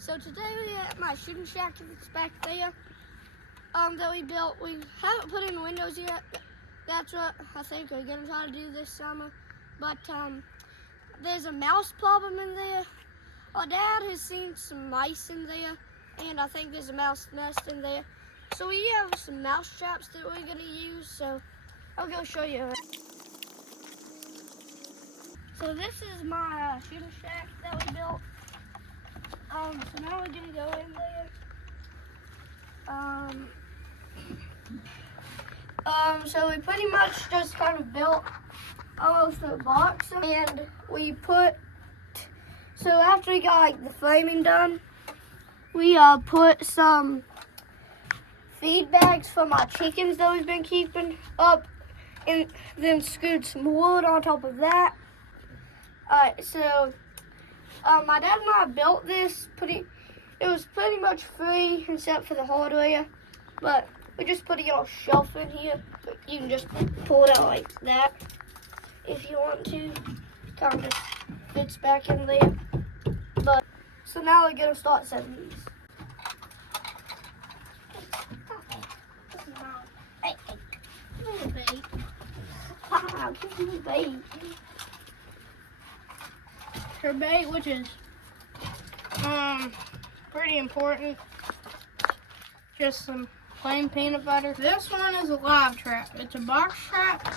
So today we're at my shooting shack that's back there that we built. We haven't put in windows yet. That's what I think we're going to try to do this summer. But there's a mouse problem in there. Our dad has seen some mice in there, and I think there's a mouse nest in there. So we have some mouse traps that we're going to use, so I'll go show you. So this is my shooting shack that we built. So now we're gonna go in there. So we pretty much just kind of built almost a box, and we put, so after we got like the framing done, we put some feed bags from our chickens that we've been keeping up, and then screwed some wood on top of that. So my dad and I built this it was pretty much free except for the hardware, but we just put a little shelf in here. You can just pull it out like that if you want to. Kind of just fits back in there. But so now we're gonna start setting these. Hey, give me the bait. Wow, give me the bait. Her bait, which is pretty important. Just some plain peanut butter. This one is a live trap. It's a box trap,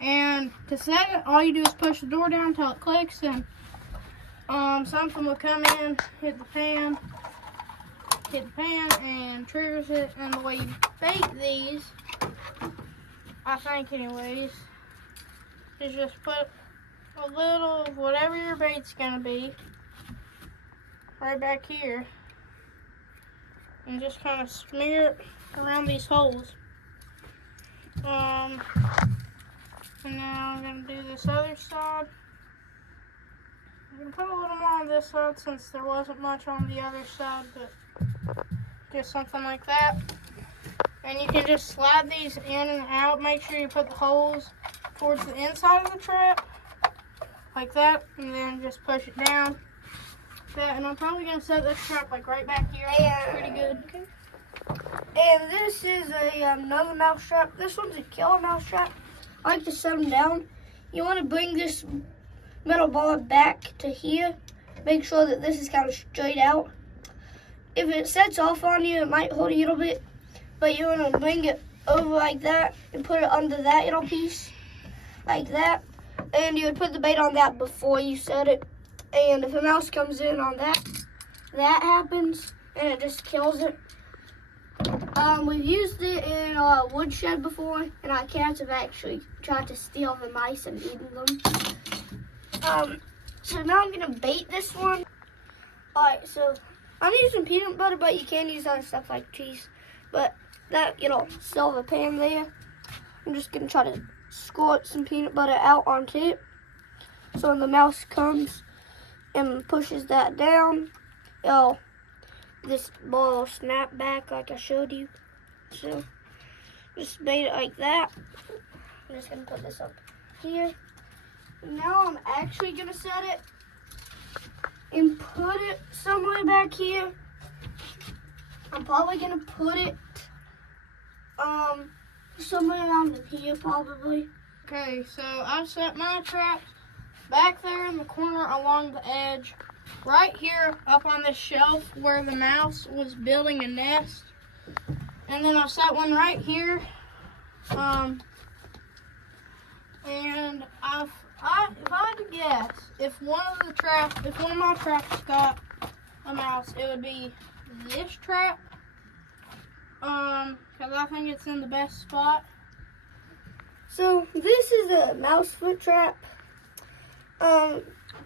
and to set it, all you do is push the door down until it clicks, and something will come in, hit the pan, and triggers it. And the way you bait these, I think anyways, is just put a little of whatever your bait's gonna be right back here, and just kind of smear it around these holes. And now I'm gonna do this other side. I'm gonna put a little more on this side since there wasn't much on the other side, but just something like that. And you can just slide these in and out. Make sure you put the holes towards the inside of the trap, like that, and then just push it down. And I'm probably gonna set this trap like right back here. Pretty good. Okay. And this is another mouse trap. This one's a killer mouse trap. I like to set them down. You want to bring this metal bar back to here. Make sure that this is kind of straight out. If it sets off on you, it might hold a little bit, but you want to bring it over like that and put it under that little piece, like that. And you would put the bait on that before you set it. And if a mouse comes in on that, that happens, and it just kills it. We've used it in a woodshed before, and our cats have actually tried to steal the mice and eaten them. So now I'm gonna bait this one. Alright, so I'm using peanut butter, but you can use other stuff like cheese. But that, silver pan there, I'm just gonna try to squirt some peanut butter out onto it. So when the mouse comes and pushes that down, this ball will snap back like I showed you. So just bait it like that. I'm just gonna put this up here. Now I'm actually gonna set it and put it somewhere back here. I'm probably gonna put it somewhere around here probably. Okay, so I've set my traps back there in the corner along the edge, right here up on this shelf where the mouse was building a nest. And then I've set one right here. And if I had to guess, if one of my traps got a mouse, it would be this trap. Because I think it's in the best spot. So this is a mouse foot trap.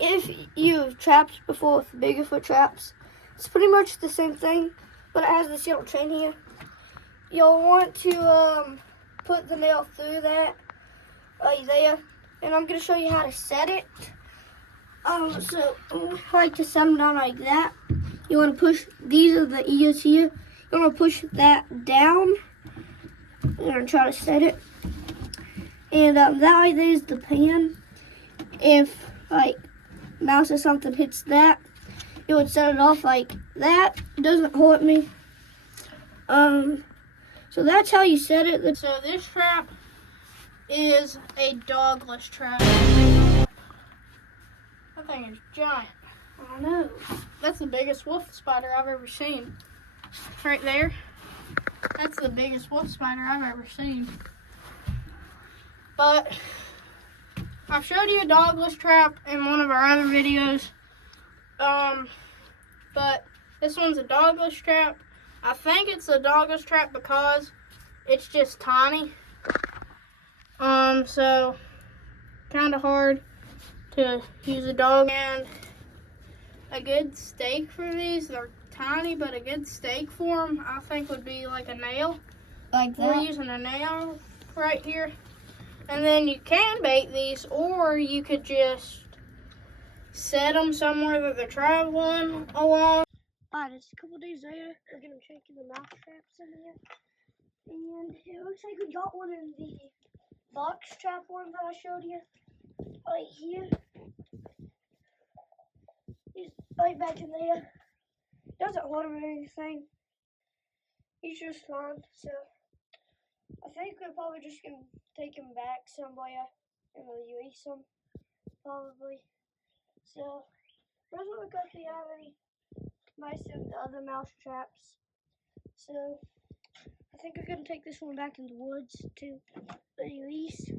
If you've trapped before with bigger foot traps, it's pretty much the same thing, but it has this little chain here. You'll want to put the nail through that right there, and I'm going to show you how to set it. So I like to set them down like that. You want to push, these are the ears here. You want to push that down. I'm going to try to set it. And that right there is the pan. If mouse or something hits that, you would set it off like that. It doesn't hurt me. So that's how you set it. So this trap is a dogless trap. That thing is giant. I know. That's the biggest wolf spider I've ever seen. Right there. That's the biggest wolf spider I've ever seen. But I've showed you a dogless trap in one of our other videos. But this one's a dogless trap. I think it's a dogless trap because it's just tiny. So kind of hard to use a dog. And a good stake for these, they're tiny, but a good stake for them, I think, would be like a nail. Like We're that. using a nail right here. And then you can bait these, or you could just set them somewhere that they're traveling along. Alright, it's a couple days later. We're gonna check the mouse traps in here. And it looks like we got one in the box trap one that I showed you. Right here. He's right back in there. Doesn't hurt him or anything. He's just fine. So I think we're probably just gonna take him back somewhere and release him. Probably. So doesn't look like we have any mice in the other mouse traps. So I think we're gonna take this one back in the woods to release.